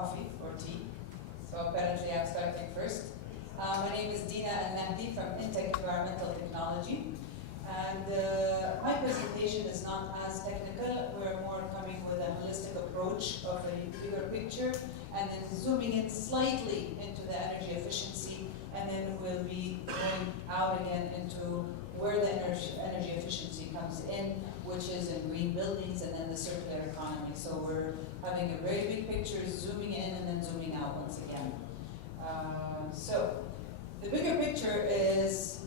coffee or tea. So apparently I'm starting first. My name is Dina Alnahdy from Intech Environmental Technology. And my presentation is not as technical. We're more coming with a holistic approach of a bigger picture and then zooming in slightly into the energy efficiency, and then we'll be going out again into where the energy efficiency comes in, which is in green buildings and then the circular economy. So we're having a very big picture, zooming in and then zooming out once again. So the bigger picture is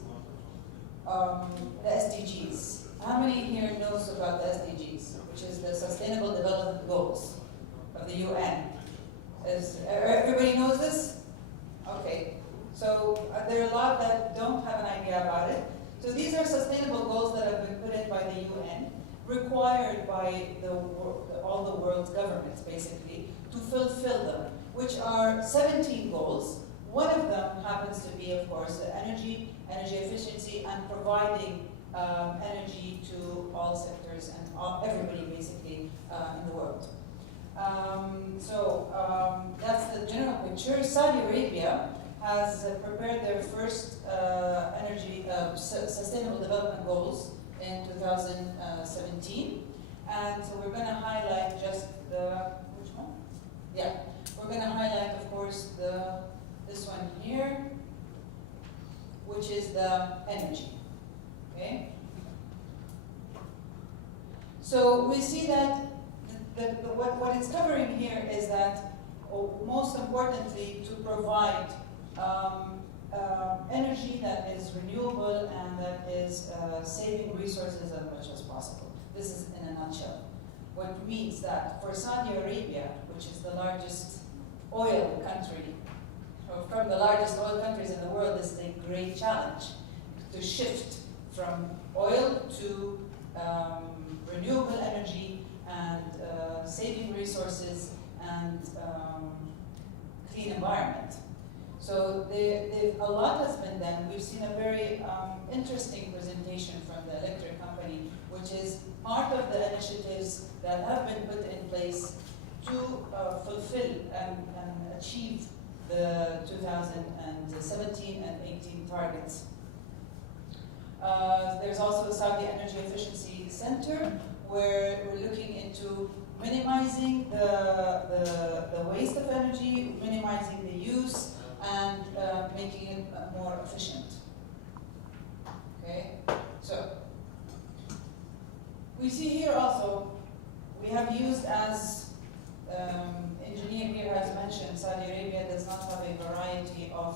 the SDGs. How many here knows about the SDGs, which is the Sustainable Development Goals of the UN? Everybody knows this? Okay. So there are a lot that don't have an idea about it. So these are sustainable goals that have been put in by the UN, required by all the world's governments, basically, to fulfill them, which are 17 goals. One of them happens to be, of course, energy efficiency, and providing energy to all sectors and everybody, basically, in the world. That's the general picture. Saudi Arabia has prepared their first sustainable development goals in 2017. And so we're going to highlight just which one? Yeah, we're going to highlight, of course, this one here, which is the energy, okay? So we see that what it's covering here is that, most importantly, to provide energy that is renewable and that is saving resources as much as possible. This is in a nutshell. What means that for Saudi Arabia, which is the largest oil country, or from the largest oil countries in the world, this is a great challenge to shift from oil to renewable energy and saving resources and clean environment. So a lot has been done. We've seen a very interesting presentation from the electric company, which is part of the initiatives that have been put in place to fulfill and achieve the 2017 and 18 targets. There's also the Saudi Energy Efficiency Center, where we're looking into minimizing the waste of energy, minimizing the use, and making it more efficient. Okay, so we see here also, we have used, as engineer here has mentioned, Saudi Arabia does not have a variety of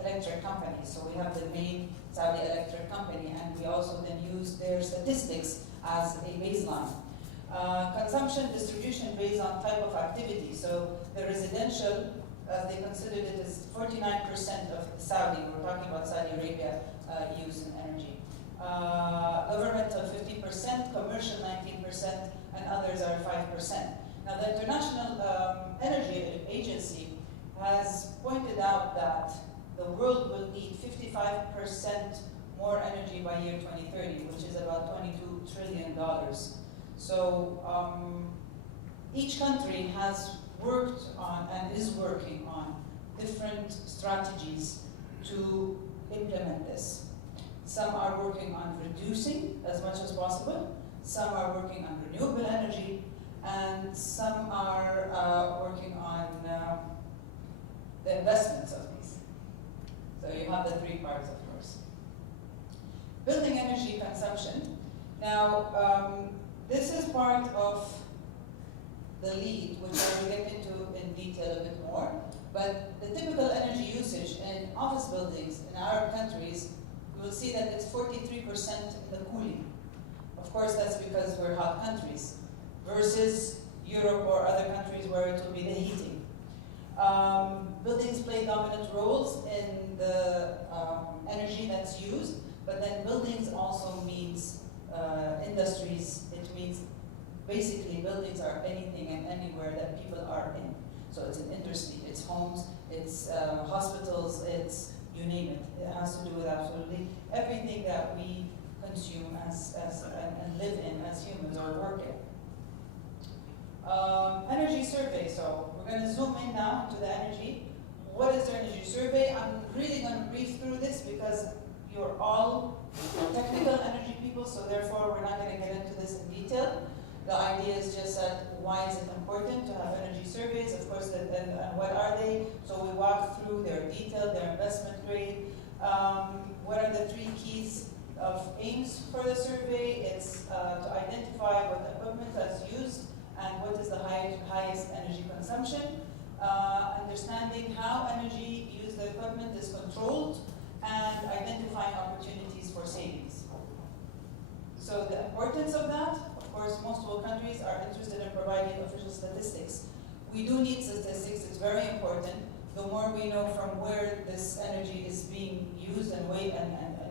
electric companies. So we have the main Saudi electric company, and we also then use their statistics as a baseline. Consumption distribution based on type of activity. So the residential, as they considered it, is 49% of Saudi. We're talking about Saudi Arabia use in energy. Governmental 50%, commercial 19%, and others are 5%. Now the International Energy Agency has pointed out that the world will need 55% more energy by year 2030, which is about $22 trillion. So each country has worked on and is working on different strategies to implement this. Some are working on reducing as much as possible, some are working on renewable energy, and some are working on the investments of these. So you have the three parts, of course. Building energy consumption. Now, this is part of the lead, which I will get into in detail a bit more. But the typical energy usage in office buildings in Arab countries, you will see that it's 43% in the cooling. Of course, that's because we're hot countries, versus Europe or other countries where it will be the heating. Buildings play dominant roles in the energy that's used, but then buildings also means industries. It means basically buildings are anything and anywhere that people are in. So it's an industry, it's homes, it's hospitals, it's you name it. It has to do with absolutely everything that we consume and live in as humans or work in. Energy survey, so we're going to zoom in now to the energy. What is the energy survey? I'm really going to brief through this because you're all technical energy people, so therefore we're not going to get into this in detail. The idea is just that why is it important to have energy surveys? Of course, and what are they? So we walk through their detail, their investment grade. What are the 3 keys of aims for the survey? It's to identify what equipment is used and what is the highest energy consumption. Understanding how energy used the equipment is controlled, and identifying opportunities for savings. So the importance of that, of course, most world countries are interested in providing official statistics. We do need statistics, it's very important. The more we know from where this energy is being used and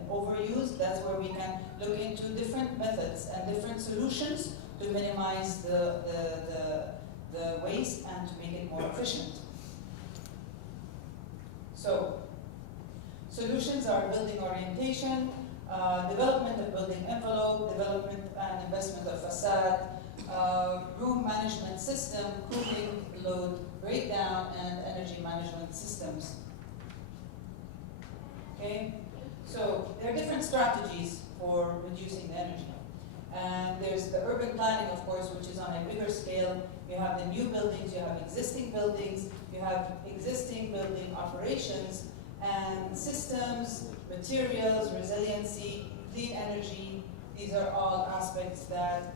overused, that's where we can look into different methods and different solutions to minimize the waste and to make it more efficient. So, solutions are building orientation, development of building envelope, development and investment of facade, room management system, cooling, load breakdown, and energy management systems. Okay, so there are different strategies for reducing the energy. And there's the urban planning, of course, which is on a bigger scale. You have the new buildings, you have existing buildings, you have existing building operations, and systems, materials, resiliency, clean energy. These are all aspects that,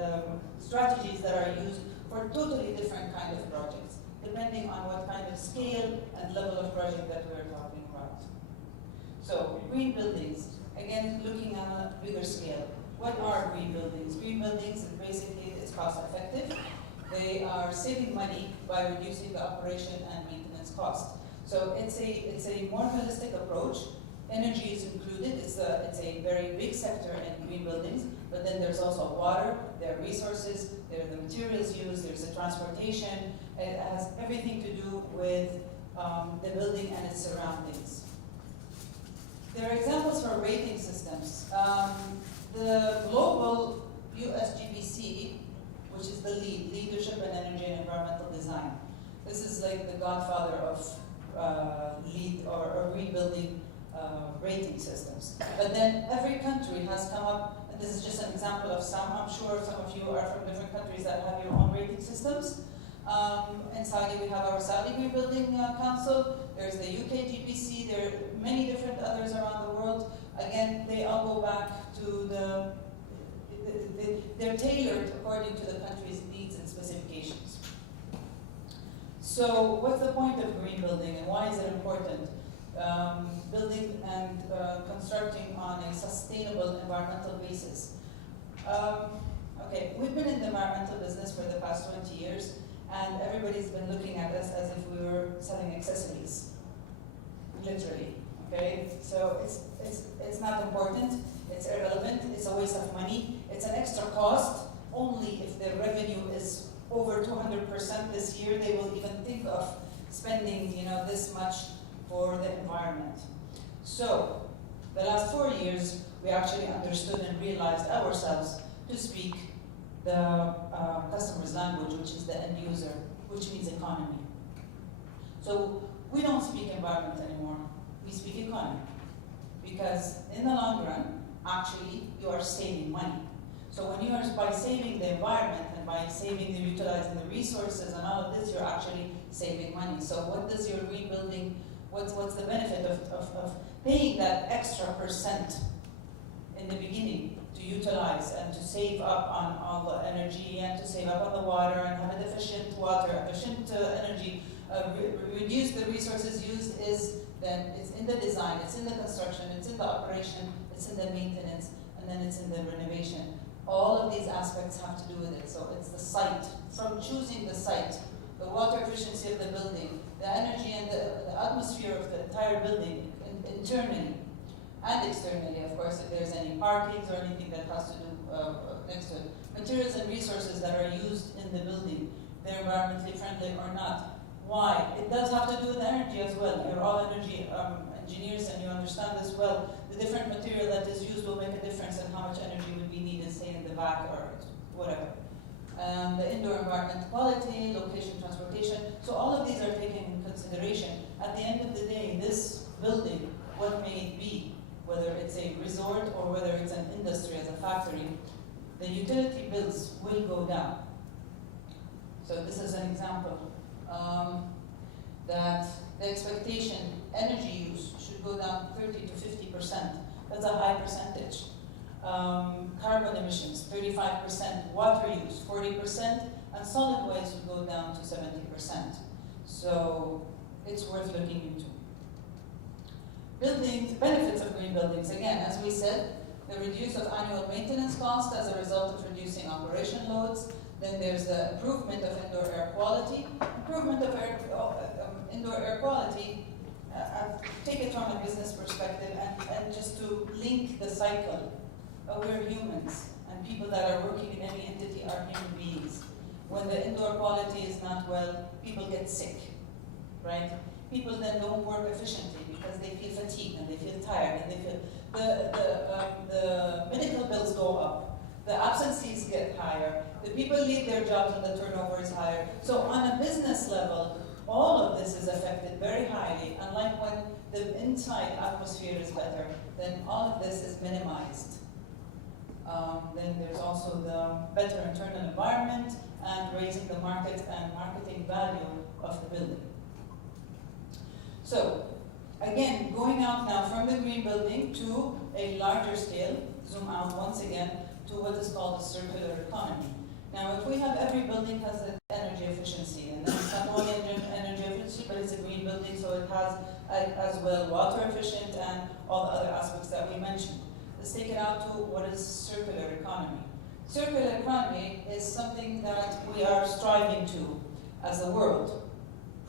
the strategies that are used for totally different kind of projects, depending on what kind of scale and level of project that we're talking about. So, green buildings, again, looking on a bigger scale. What are green buildings? Green buildings, basically, it's cost effective. They are saving money by reducing the operation and maintenance cost. So it's a more holistic approach. Energy is included. It's a very big sector in green buildings. But then there's also water. There are resources. There are the materials used. There's the transportation. It has everything to do with the building and its surroundings. There are examples for rating systems. The global USGBC, which is the Leadership in Energy and Environmental Design. This is like the godfather of green building rating systems. But then every country has come up, and this is just an example of some. I'm sure some of you are from different countries that have your own rating systems. In Saudi, we have our Saudi Green Building Council. There's the UK GBC. There are many different others around the world. Again, they all go back to they're tailored according to the country's needs and specifications. So what's the point of green building and why is it important? Building and constructing on a sustainable environmental basis. Okay, we've been in the environmental business for the past 20 years, and everybody's been looking at us as if we were selling accessories, literally. Okay, so it's not important, it's irrelevant, it's a waste of money, it's an extra cost. Only if their revenue is over 200% this year, they will even think of spending, this much for the environment. So, the last 4 years, we actually understood and realized ourselves to speak the customer's language, which is the end user, which means economy. So, we don't speak environment anymore. We speak economy. Because in the long run, actually, you are saving money. So when you are, by saving the environment and by saving and utilizing the resources and all of this, you're actually saving money. So what does your green building, what's the benefit of paying that extra percent in the beginning to utilize and to save up on all the energy and to save up on the water and have an efficient water, efficient energy, reduce the resources used then it's in the design, it's in the construction, it's in the operation, it's in the maintenance, and then it's in the renovation. All of these aspects have to do with it. So it's the site, from choosing the site, the water efficiency of the building, the energy and the atmosphere of the entire building, internally and externally, of course, if there's any parkings or anything that has to do next to it. Materials and resources that are used in the building, they're environmentally friendly or not. Why? It does have to do with energy as well. You're all energy engineers and you understand this well. The different material that is used will make a difference in how much energy would be needed, say in the back or whatever. the indoor environment quality, location, transportation. So all of these are taken in consideration. At the end of the day, this building, what may it be, whether it's a resort or whether it's an industry as a factory, the utility bills will go down. So this is an example that the expectation energy use should go down 30 to 50%. That's a high percentage. Carbon emissions, 35%, water use, 40%, and solid waste would go down to 70%. So it's worth looking into. Buildings, benefits of green buildings. Again, as we said, the reduce of annual maintenance cost as a result of reducing operation loads. Then there's the improvement of indoor air quality. Improvement of indoor air quality, take it from a business perspective and just to link the cycle. We're humans, and people that are working in any entity are human beings. When the indoor quality is not well, people get sick, right? People then don't work efficiently because they feel fatigued and they feel tired and they feel the medical bills go up, the absences get higher, the people leave their jobs and the turnover is higher. So on a business level, all of this is affected very highly. Unlike when the inside atmosphere is better, then all of this is minimized. Then there's also the better internal environment and raising the market and marketing value of the building. So, again, going out now from the green building to a larger scale, zoom out once again to what is called a circular economy. Now, if we have every building has an energy efficiency, and then it's not only energy efficiency, but it's a green building, so it has as well water efficient and all the other aspects that we mentioned. Let's take it out to what is circular economy. Circular economy is something that we are striving to as a world.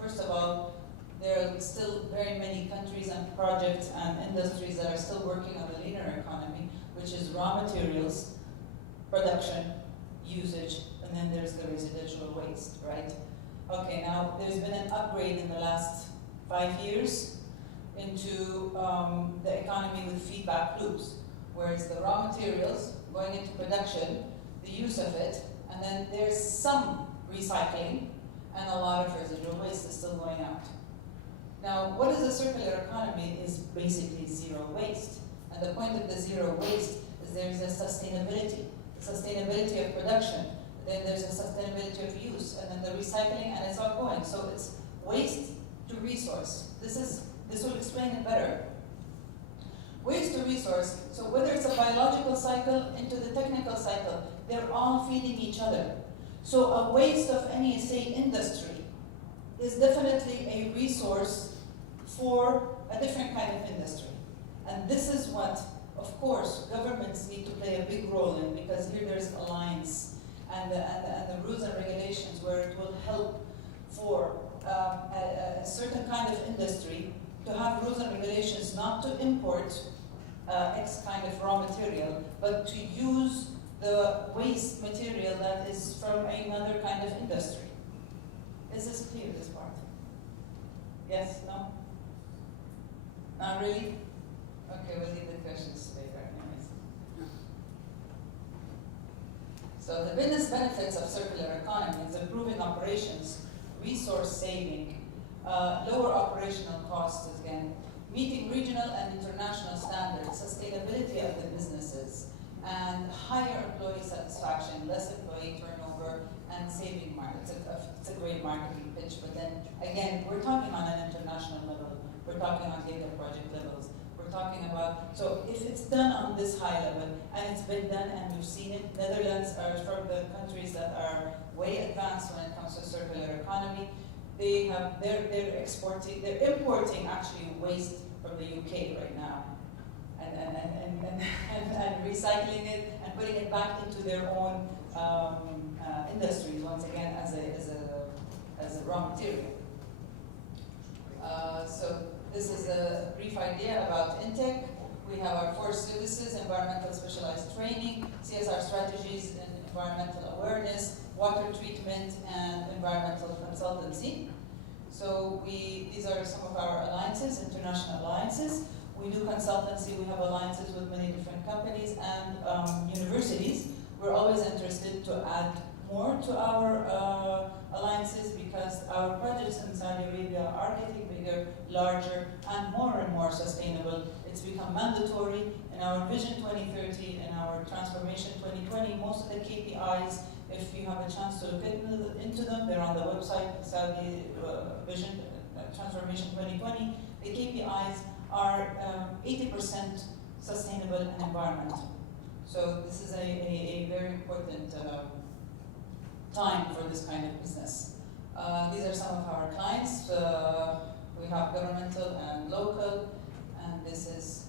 First of all, there are still very many countries and projects and industries that are still working on the linear economy, which is raw materials, production, usage, and then there's the residual waste, right? Okay, now there's been an upgrade in the last 5 years into the economy with feedback loops, where it's the raw materials going into production, the use of it, and then there's some recycling, and a lot of residual waste is still going out. Now, what is a circular economy is basically zero waste. And the point of the zero waste is there's a sustainability. The sustainability of production, then there's a sustainability of use, and then the recycling, and it's ongoing. So it's waste to resource. This will explain it better. Waste to resource, so whether it's a biological cycle into the technical cycle, they're all feeding each other. So a waste of any, say, industry is definitely a resource for a different kind of industry. And this is what, of course, governments need to play a big role in, because here there's alliance and the rules and regulations where it will help for a certain kind of industry to have rules and regulations not to import X kind of raw material, but to use the waste material that is from another kind of industry. Is this clear, this part? Yes? No? Not really? Okay, we'll leave the questions later anyways. So the business benefits of circular economy is improving operations, resource saving, lower operational costs again, meeting regional and international standards, sustainability of the businesses, and higher employee satisfaction, less employee turnover, and saving markets. It's a great marketing pitch, but then again, we're talking on an international level. We're talking on data project levels. We're talking about, so if it's done on this high level, and it's been done and we've seen it, Netherlands are from the countries that are way advanced when it comes to circular economy. They're importing actually waste from the UK right now, and recycling it and putting it back into their own industries once again as a raw material. So this is a brief idea about Intech. We have our 4 services: environmental specialized training, CSR strategies and environmental awareness, water treatment, and environmental consultancy. So these are some of our alliances, international alliances. We do consultancy, we have alliances with many different companies and universities. We're always interested to add more to our alliances because our projects in Saudi Arabia are getting bigger, larger, and more sustainable. It's become mandatory in our Vision 2030 and our Transformation 2020. Most of the KPIs, if you have a chance to look into them, they're on the website, Saudi Vision Transformation 2020. The KPIs are 80% sustainable and environmental. So this is a very important time for this kind of business. These are some of our clients. We have governmental and local, and this is